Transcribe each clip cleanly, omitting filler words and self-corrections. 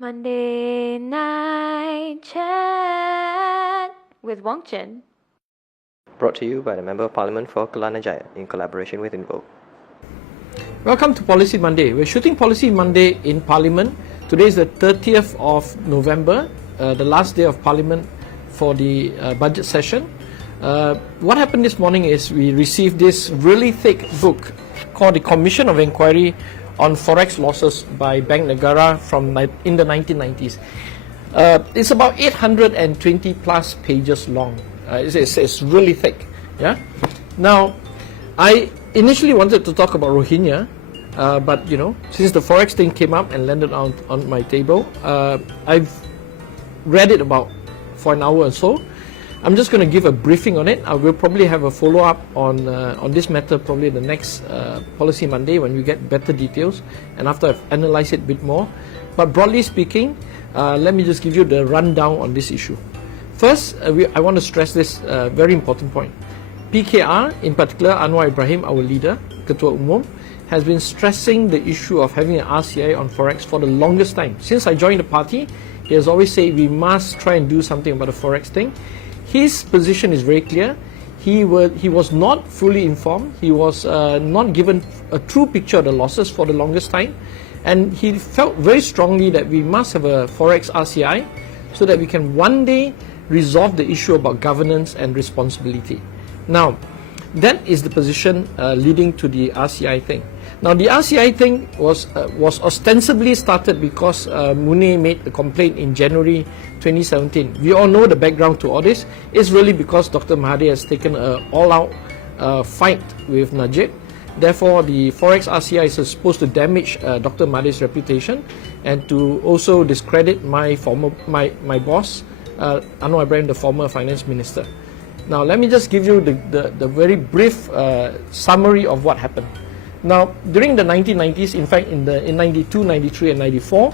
Monday Night Chat with Wong Chen. Brought to you by the Member of Parliament for Kelana Jaya in collaboration with Invo. Welcome to Policy Monday. We're shooting Policy Monday in Parliament. Today is the 30th of November, the last day of Parliament for the budget session. What happened this morning is we received this really thick book called the Commission of Enquiry on Forex losses by Bank Negara in the 1990s. It's about 820 plus pages long. It's really thick. Yeah. Now, I initially wanted to talk about Rohingya, but since the Forex thing came up and landed on my table, I've read it for an hour or so. I'm just going to give a briefing on it. I will probably have a follow-up on this matter probably the next Policy Monday when we get better details and after I've analysed it a bit more. But broadly speaking, let me just give you the rundown on this issue. First, I want to stress this very important point. PKR, in particular Anwar Ibrahim, our leader, Ketua Umum, has been stressing the issue of having an RCI on Forex for the longest time. Since I joined the party, he has always said we must try and do something about the Forex thing. His position is very clear. He was not fully informed. He was not given a true picture of the losses for the longest time. And he felt very strongly that we must have a Forex RCI so that we can one day resolve the issue about governance and responsibility. Now, that is the position leading to the RCI thing. Now, the RCI thing was ostensibly started because Munir made a complaint in January 2017. We all know the background to all this. It's really because Dr. Mahathir has taken an all-out fight with Najib. Therefore, the Forex RCI is supposed to damage Dr. Mahathir's reputation and to also discredit my boss, Anwar Ibrahim, the former finance minister. Now, let me just give you the very brief summary of what happened. Now, during the 1990s, in fact, in 92, 93, and 94,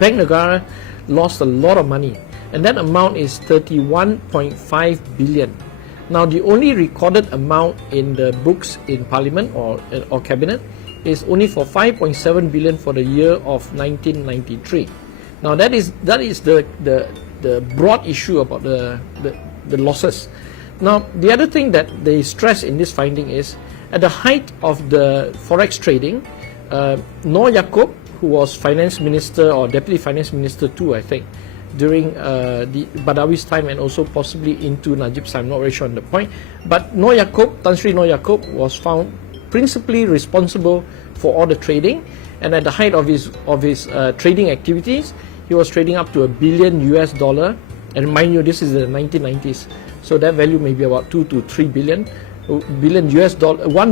Bank Negara lost a lot of money, and that amount is 31.5 billion. Now, the only recorded amount in the books in Parliament or Cabinet is only for 5.7 billion for the year of 1993. Now, that is the broad issue about the losses. Now, the other thing that they stress in this finding is at the height of the Forex trading, Noor Yaakob, who was finance minister or deputy finance minister too, I think, during the Badawi's time and also possibly into Najib's time, not very sure on the point. But Tan Sri Noor Yaakob was found principally responsible for all the trading, and at the height of his trading activities, he was trading up to $1 billion. And mind you, this is the 1990s, so that value may be about 2 to 3 billion. $1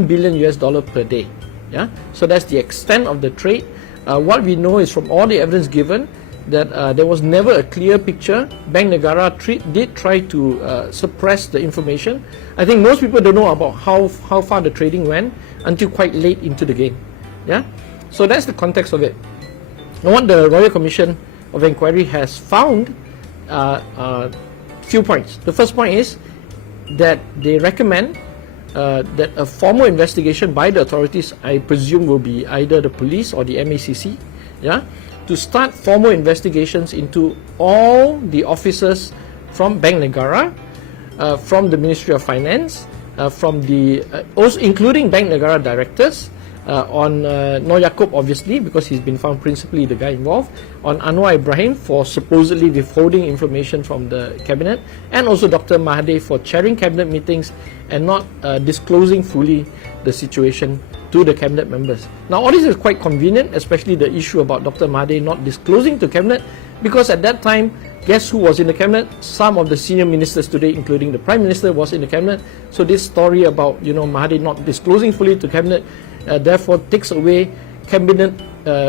billion per day. Yeah, so that's the extent of the trade. What we know is from all the evidence given that there was never a clear picture. Bank Negara did try to suppress the information. I think most people don't know about how far the trading went until quite late into the game. Yeah, so that's the context of it. Now, what the Royal Commission of Enquiry has found, few points. The first point is that they recommend that a formal investigation by the authorities, I presume will be either the police or the MACC, to start formal investigations into all the officers from Bank Negara, from the Ministry of Finance, from the also including Bank Negara directors, on Noor Yaakob obviously because he's been found principally the guy involved, on Anwar Ibrahim for supposedly withholding information from the cabinet, and also Dr. Mahathir for chairing cabinet meetings and not disclosing fully the situation to the cabinet members. Now, all this is quite convenient, especially the issue about Dr. Mahathir not disclosing to cabinet, because at that time, guess who was in the cabinet? Some of the senior ministers today, including the Prime Minister, was in the cabinet. So this story about Mahathir not disclosing fully to cabinet therefore takes away cabinet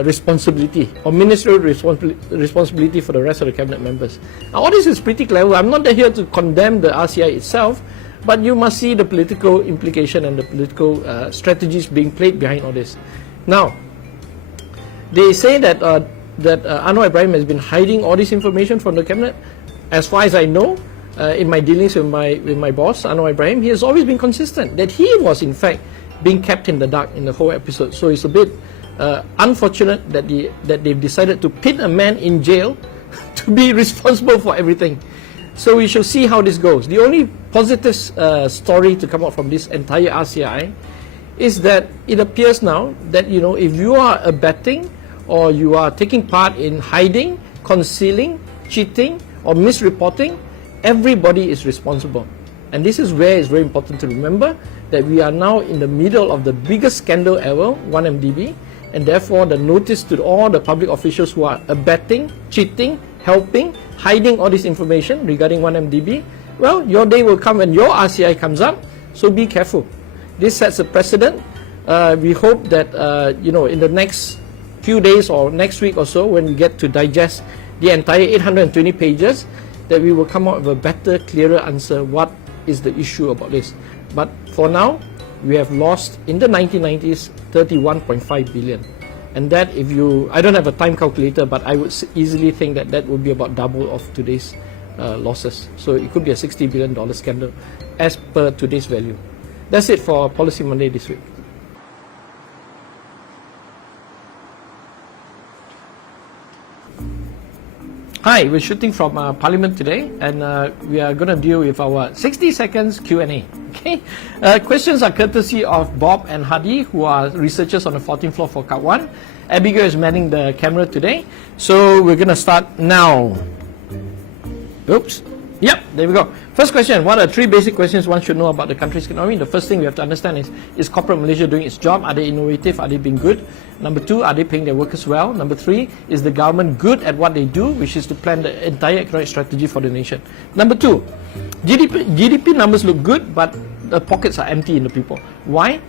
responsibility or ministerial responsibility for the rest of the cabinet members. Now, all this is pretty clever. I'm not here to condemn the RCI itself, but you must see the political implication and the political strategies being played behind all this. Now, they say that Anwar Ibrahim has been hiding all this information from the cabinet. As far as I know, in my dealings with my boss, Anwar Ibrahim, he has always been consistent that he was in fact being kept in the dark in the whole episode. So it's a bit unfortunate that they've decided to pin a man in jail to be responsible for everything. So we shall see how this goes. The only positive story to come out from this entire RCI is that it appears now that, you know, if you are abetting or you are taking part in hiding, concealing, cheating or misreporting, everybody is responsible. And this is where it's very important to remember that we are now in the middle of the biggest scandal ever, 1MDB, and therefore the notice to all the public officials who are abetting, cheating, helping, hiding all this information regarding 1MDB, well, your day will come when your RCI comes up, so be careful. This sets a precedent. We hope that, you know, in the next few days or next week or so, when we get to digest the entire 820 pages, that we will come out with a better, clearer answer what is the issue about this. But for now, we have lost in the 1990s 31.5 billion. And that, if you, I don't have a time calculator, but I would easily think that that would be about double of today's losses. So it could be a $60 billion scandal as per today's value. That's it for Policy Monday this week. Hi, we're shooting from Parliament today, and we are going to deal with our 60 seconds Q&A. Okay, questions are courtesy of Bob and Hadi, who are researchers on the 14th floor for Cut 1. Abigail is manning the camera today, so we're going to start now. Oops. Yep, there we go. First question, what are 3 basic questions one should know about the country's economy? The first thing we have to understand is corporate Malaysia doing its job? Are they innovative? Are they being good? Number 2, are they paying their workers well? Number 3, is the government good at what they do, which is to plan the entire economic strategy for the nation? Number 2, GDP numbers look good, but the pockets are empty in the people. Why?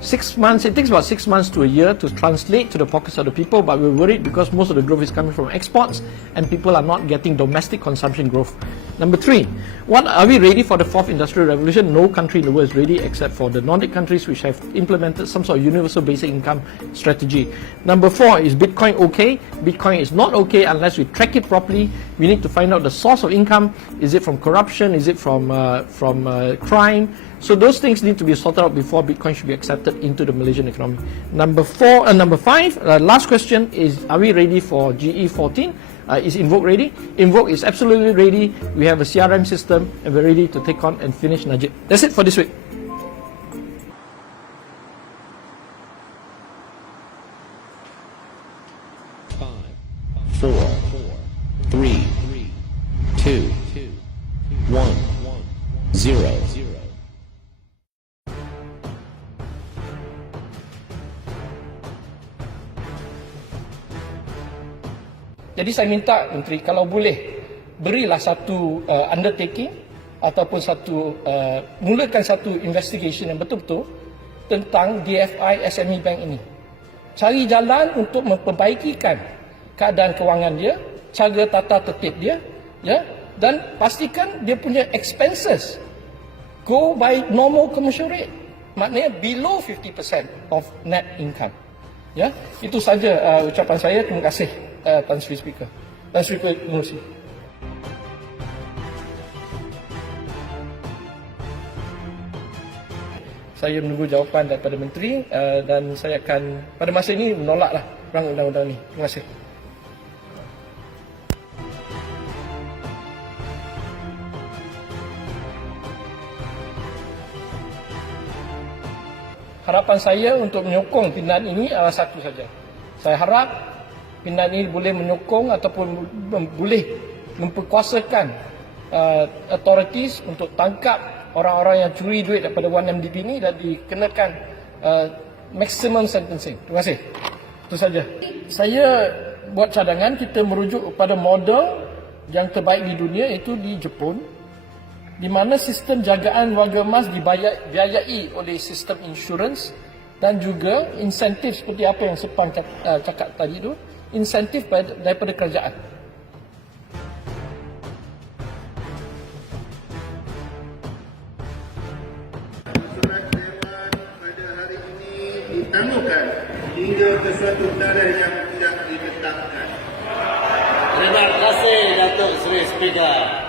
6 months, it takes about 6 months to a year to translate to the pockets of the people, but we're worried because most of the growth is coming from exports and people are not getting domestic consumption growth. Number 3, are we ready for the 4th industrial revolution? No country in the world is ready except for the Nordic countries, which have implemented some sort of universal basic income strategy. Number 4, is Bitcoin okay? Bitcoin is not okay unless we track it properly. We need to find out the source of income. Is it from corruption? Is it from crime? So those things need to be sorted out before Bitcoin should be accepted into the Malaysian economy. Number 5, last question is, are we ready for GE14? Is Invoke ready? Invoke is absolutely ready. We have a CRM system and we're ready to take on and finish Najib. That's it for this week. Five, 4, 3, 2, 1, 0. Jadi saya minta Menteri, kalau boleh berilah satu undertaking ataupun mulakan satu investigation yang betul-betul tentang DFI SME Bank ini. Cari jalan untuk memperbaikikan keadaan kewangan dia, cara tata tertib dia, ya, dan pastikan dia punya expenses go by normal commercial rate. Maknanya below 50% of net income. Ya, itu saja ucapan saya. Terima kasih. Tan Sri Speaker. Tan Sri Pengerusi. Saya menunggu jawapan daripada Menteri dan saya akan pada masa ini menolaklah rang undang-undang ini. Terima kasih. Harapan saya untuk menyokong pindahan ini adalah satu saja. Saya harap pindahan ini boleh menyokong ataupun boleh memperkuasakan authorities untuk tangkap orang-orang yang curi duit daripada 1MDB ini dan dikenakan maximum sentencing. Terima kasih. Itu saja. Saya buat cadangan kita merujuk kepada model yang terbaik di dunia, iaitu di Jepun, di mana sistem jagaan warga emas dibiayai oleh sistem insurans dan juga insentif seperti apa yang Sepang cakap tadi tu, insentif daripada kerajaan. Surat Dewan pada hari ini ditamukan hingga ke suatu tarikh yang tidak ditetapkan. Terima kasih Datuk Seri Speaker.